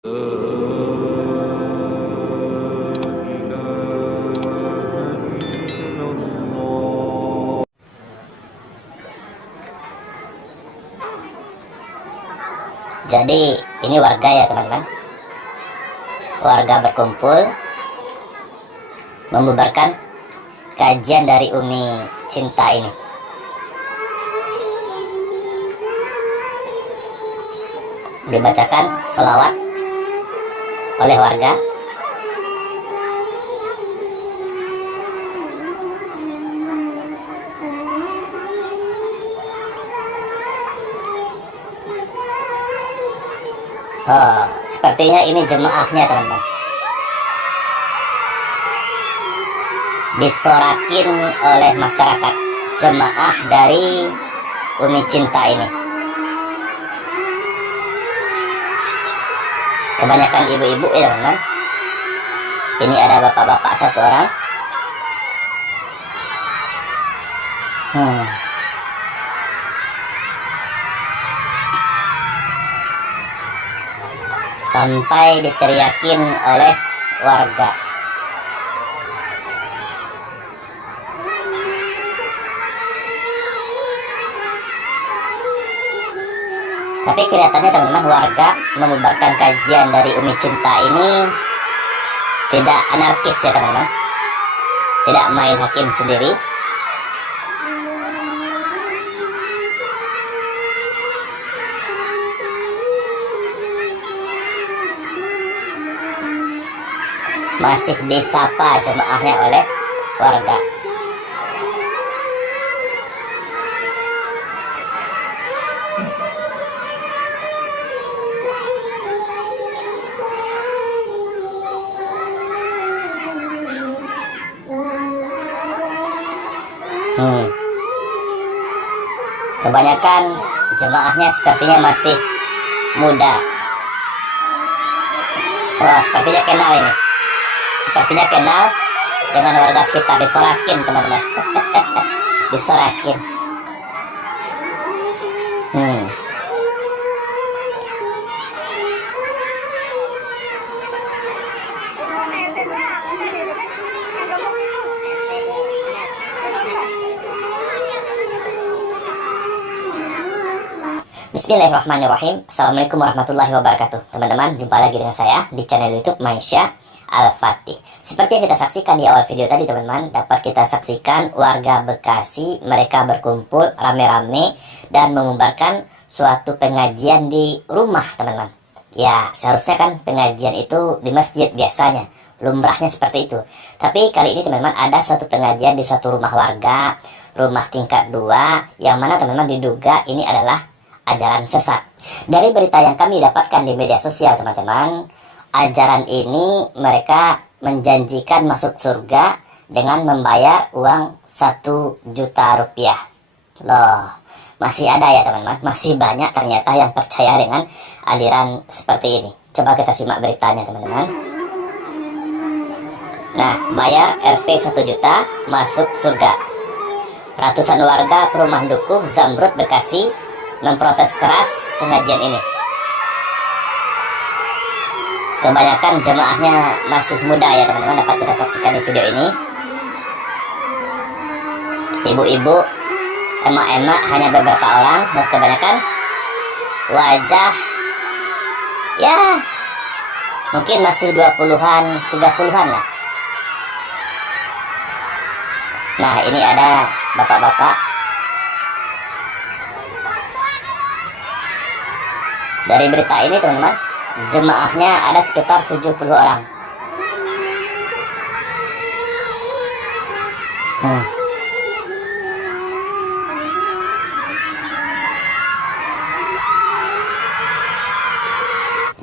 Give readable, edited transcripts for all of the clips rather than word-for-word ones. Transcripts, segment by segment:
Jadi ini warga ya teman-teman, warga berkumpul membubarkan kajian dari Umi Cinta ini. Dibacakan sholawat oleh warga. Oh, sepertinya ini jemaahnya teman-teman. Disorakin oleh masyarakat, jemaah dari Umi Cinta ini. Kebanyakan ibu-ibu ya teman-teman. Ini ada bapak-bapak satu orang. Sampai diteriakin oleh warga. Tapi kelihatannya teman-teman, warga membubarkan kajian dari Umi Cinta ini tidak anarkis ya teman-teman, tidak main hakim sendiri. Masih disapa jemaahnya oleh warga. Kebanyakan jemaahnya sepertinya masih muda. Wah, sepertinya kenal ini. Sepertinya kenal dengan warga sekitar. Disorakin teman-teman. Disorakin. Bismillahirrahmanirrahim. Assalamualaikum warahmatullahi wabarakatuh. Teman-teman, jumpa lagi dengan saya di channel YouTube Maisha Al-Fatih. Seperti yang kita saksikan di awal video tadi teman-teman, dapat kita saksikan warga Bekasi mereka berkumpul rame-rame dan mengubarkan suatu pengajian di rumah teman-teman. Ya, seharusnya kan pengajian itu di masjid biasanya, lumrahnya seperti itu. Tapi kali ini teman-teman ada suatu pengajian di suatu rumah warga, rumah tingkat 2, yang mana teman-teman diduga ini adalah ajaran sesat. Dari berita yang kami dapatkan di media sosial teman-teman, ajaran ini mereka menjanjikan masuk surga dengan membayar uang 1 juta rupiah. Loh, masih ada ya teman-teman, masih banyak ternyata yang percaya dengan aliran seperti ini. Coba kita simak beritanya teman-teman. Nah, bayar Rp 1 juta masuk surga. Ratusan warga perumahan Dukuh, Zamrud, Bekasi memprotes keras pengajian ini. Kebanyakan jemaahnya masih muda ya teman-teman, dapat kita saksikan di video ini. Ibu-ibu, emak-emak hanya beberapa orang, dan kebanyakan wajah ya mungkin masih 20-an, 30-an lah. Nah, ini ada bapak-bapak. Dari berita ini teman-teman, jemaahnya ada sekitar 70 orang.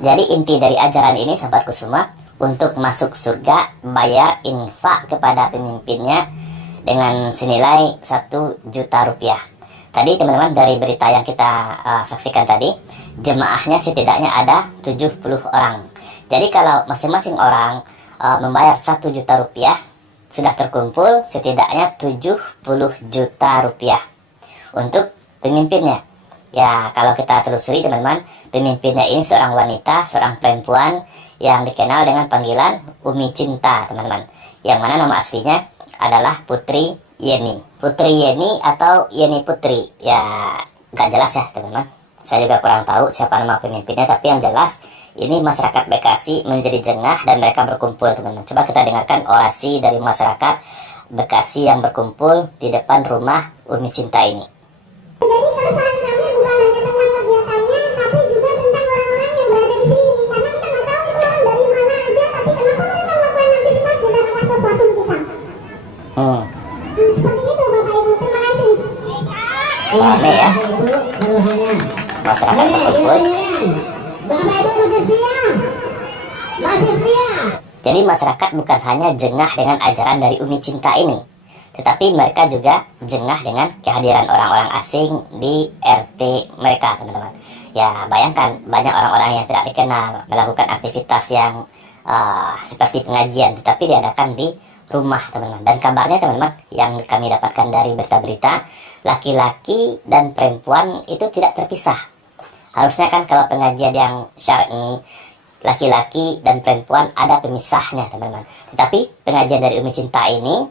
Jadi inti dari ajaran ini sahabatku semua, untuk masuk surga bayar infak kepada pemimpinnya dengan senilai 1 juta rupiah. Tadi teman-teman, dari berita yang kita saksikan tadi, jemaahnya setidaknya ada 70 orang. Jadi kalau masing-masing orang membayar 1 juta rupiah, sudah terkumpul setidaknya 70 juta rupiah untuk pemimpinnya. Ya, kalau kita telusuri teman-teman, pemimpinnya ini seorang wanita, seorang perempuan yang dikenal dengan panggilan Umi Cinta, teman-teman. Yang mana nama aslinya adalah Putri Yeni. Putri Yeni atau Yeni Putri. Ya, nggak jelas ya, teman-teman. Saya juga kurang tahu siapa nama pemimpinnya, tapi yang jelas ini masyarakat Bekasi menjadi jengah dan mereka berkumpul, teman-teman. Coba kita dengarkan orasi dari masyarakat Bekasi yang berkumpul di depan rumah Umi Cinta ini. Jadi keresahan kami bukan hanya tentang kegiatannya, tapi juga tentang orang-orang yang berada di sini. Karena kita nggak tahu itu orang dari mana aja, tapi kenapa mereka melakukan aktivitas di dalam kasus-kasus kita. Seperti itu Bapak Ibu, terima kasih. Rame ya, masyarakat berkumpul. Bapak Ibu masih setia? Masih setia? Jadi masyarakat bukan hanya jengah dengan ajaran dari Umi Cinta ini, tetapi mereka juga jengah dengan kehadiran orang-orang asing di RT mereka, teman-teman. Ya, bayangkan banyak orang-orang yang tidak dikenal melakukan aktivitas yang seperti pengajian, tetapi diadakan di rumah, teman-teman. Dan kabarnya, teman-teman, yang kami dapatkan dari berita-berita, laki-laki dan perempuan itu tidak terpisah. Harusnya kan kalau pengajian yang syar'i, laki-laki dan perempuan ada pemisahnya, teman-teman. Tetapi pengajian dari Umi Cinta ini,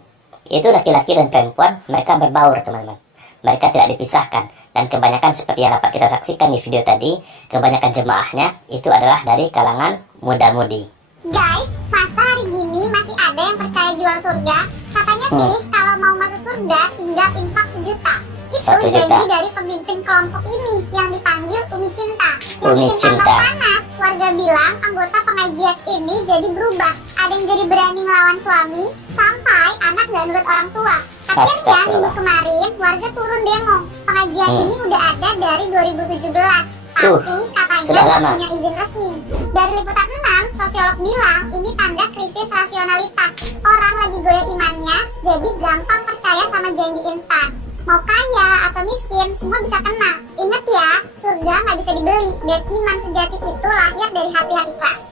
itu laki-laki dan perempuan mereka berbaur, teman-teman. Mereka tidak dipisahkan. Dan kebanyakan seperti yang dapat kita saksikan di video tadi, kebanyakan jemaahnya itu adalah dari kalangan muda-mudi. Guys, masa hari gini masih ada yang percaya jual surga? Katanya sih kalau mau masuk surga tinggal infak 1 juta. Itu 1 juta. janji dari pemimpin kelompok ini yang dipanggil Umi Cinta. Yang Umi bikin Cinta. tambah panas, warga bilang anggota pengajian ini jadi berubah. Ada yang jadi berani ngelawan suami, sampai anak gak nurut orang tua. Akhirnya Astagfirullah. minggu kemarin warga turun demo. Pengajian ini udah ada dari 2017. Tapi katanya sudah nggak lama. punya izin resmi. Dari liputan 6, sosiolog bilang ini tanda krisis rasionalitas. Orang lagi goyah imannya, jadi gampang percaya sama janji instan. Mau kaya atau miskin, semua bisa kena. Ingat ya, surga nggak bisa dibeli. Dan iman sejati itu lahir dari hati yang ikhlas.